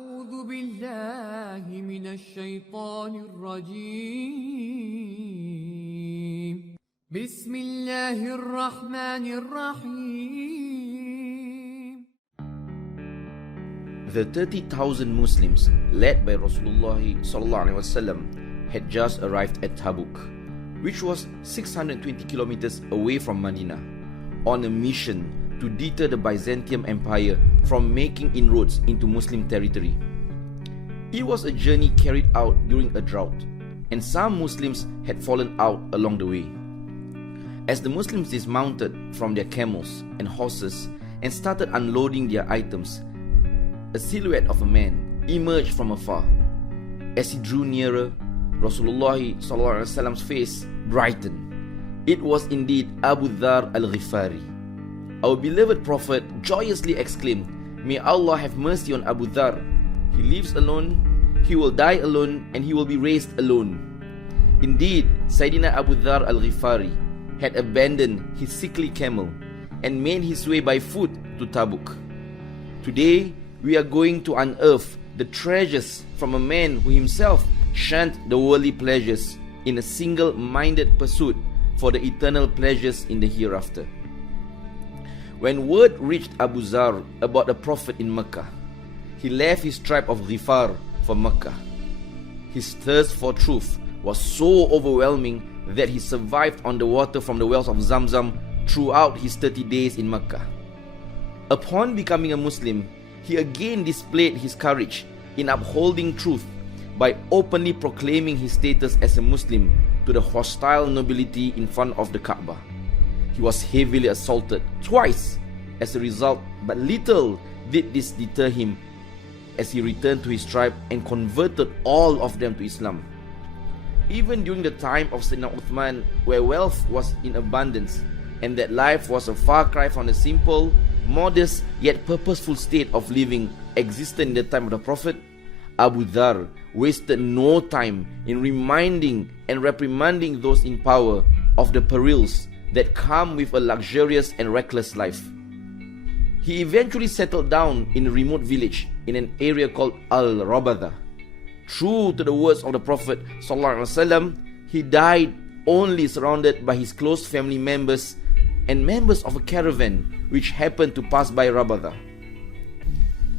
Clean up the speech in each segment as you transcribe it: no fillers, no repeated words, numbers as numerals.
أعوذ بالله من الشيطان الرجيم بسم الله الرحمن الرحيم. The 30,000 Muslims led by Rasulullah SAW had just arrived at Tabuk, which was 620 kilometers away from Medina, on a mission to deter the Byzantium Empire from making inroads into Muslim territory. It was a journey carried out during a drought, and some Muslims had fallen out along the way. As the Muslims dismounted from their camels and horses and started unloading their items, a silhouette of a man emerged from afar. As he drew nearer, Rasulullah's face brightened. It was indeed Abu Dzar Al Ghifari. Our beloved Prophet joyously exclaimed, "May Allah have mercy on Abu Dzar. He lives alone, he will die alone, and he will be raised alone." Indeed, Saidina Abu Dzar Al Ghifari had abandoned his sickly camel and made his way by foot to Tabuk. Today, we are going to unearth the treasures from a man who himself shunned the worldly pleasures in a single-minded pursuit for the eternal pleasures in the hereafter. When word reached Abu Dzar about the Prophet in Mecca, he left his tribe of Ghifar for Mecca. His thirst for truth was so overwhelming that he survived on the water from the wells of Zamzam throughout his 30 days in Mecca. Upon becoming a Muslim, he again displayed his courage in upholding truth by openly proclaiming his status as a Muslim to the hostile nobility in front of the Kaaba. He was heavily assaulted twice as a result, but little did this deter him as he returned to his tribe and converted all of them to Islam. Even during the time of Sayyidina Uthman, where wealth was in abundance and that life was a far cry from the simple, modest yet purposeful state of living existed in the time of the Prophet, Abu Dzar wasted no time in reminding and reprimanding those in power of the perils that come with a luxurious and reckless life. He eventually settled down in a remote village in an area called Al-Rabada. True to the words of the Prophet ﷺ, he died only surrounded by his close family members and members of a caravan which happened to pass by Rabada.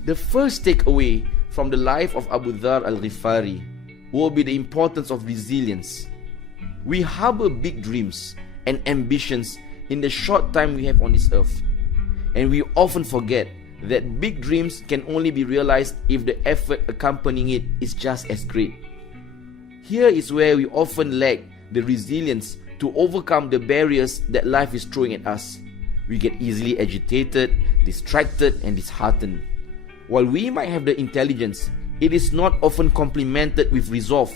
The first takeaway from the life of Abu Dzar Al-Ghifari will be the importance of resilience. We harbor big dreams and ambitions in the short time we have on this earth, and we often forget that big dreams can only be realized if the effort accompanying it is just as great. Here is where we often lack the resilience to overcome the barriers that life is throwing at us. We get easily agitated, distracted, and disheartened. While we might have the intelligence, it is not often complemented with resolve.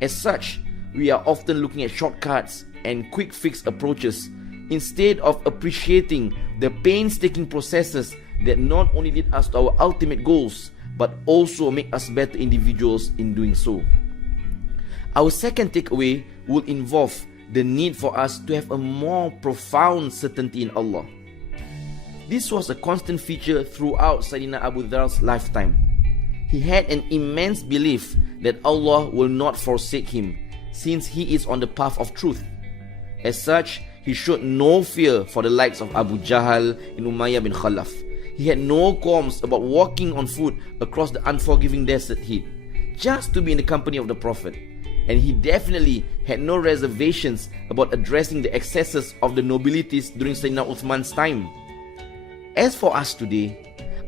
As such, we are often looking at shortcuts and quick fix approaches instead of appreciating the painstaking processes that not only lead us to our ultimate goals but also make us better individuals in doing so. Our second takeaway will involve the need for us to have a more profound certainty in Allah. This was a constant feature throughout Saidina Abu Dzar's lifetime. He had an immense belief that Allah will not forsake him since he is on the path of truth. As such, he showed no fear for the likes of Abu Jahl and Umayyah bin Khalaf. He had no qualms about walking on foot across the unforgiving desert heat, just to be in the company of the Prophet. And he definitely had no reservations about addressing the excesses of the nobilities during Sayyidina Uthman's time. As for us today,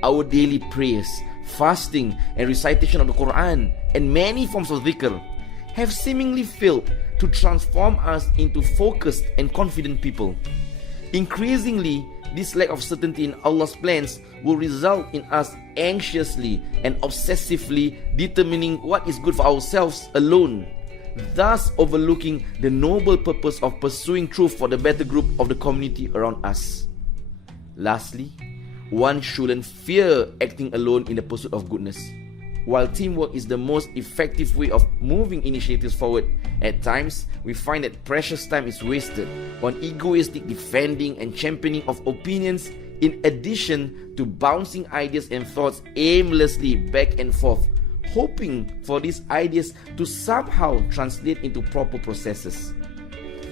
our daily prayers, fasting and recitation of the Quran and many forms of dhikr have seemingly failed to transform us into focused and confident people. Increasingly, this lack of certainty in Allah's plans will result in us anxiously and obsessively determining what is good for ourselves alone, thus overlooking the noble purpose of pursuing truth for the better group of the community around us. Lastly, one shouldn't fear acting alone in the pursuit of goodness. While teamwork is the most effective way of moving initiatives forward, at times we find that precious time is wasted on egoistic defending and championing of opinions in addition to bouncing ideas and thoughts aimlessly back and forth, hoping for these ideas to somehow translate into proper processes.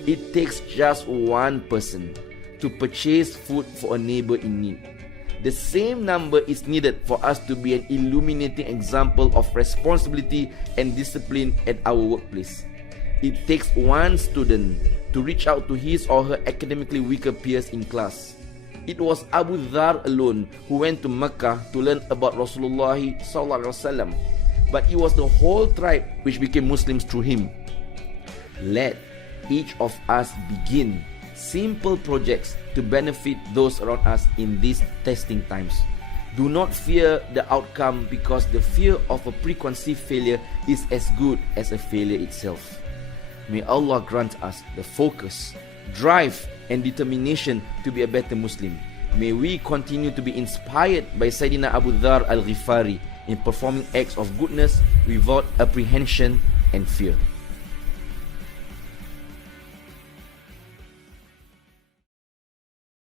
It takes just one person to purchase food for a neighbor in need. The same number is needed for us to be an illuminating example of responsibility and discipline at our workplace. It takes one student to reach out to his or her academically weaker peers in class. It was Abu Dzar alone who went to Mecca to learn about Rasulullah SAW, but it was the whole tribe which became Muslims through him. Let each of us begin simple projects to benefit those around us in these testing times. Do not fear the outcome, because the fear of a preconceived failure is as good as a failure itself. May Allah grant us the focus, drive and determination to be a better Muslim. May we continue to be inspired by Saidina Abu Dzar Al Ghifari in performing acts of goodness without apprehension and fear.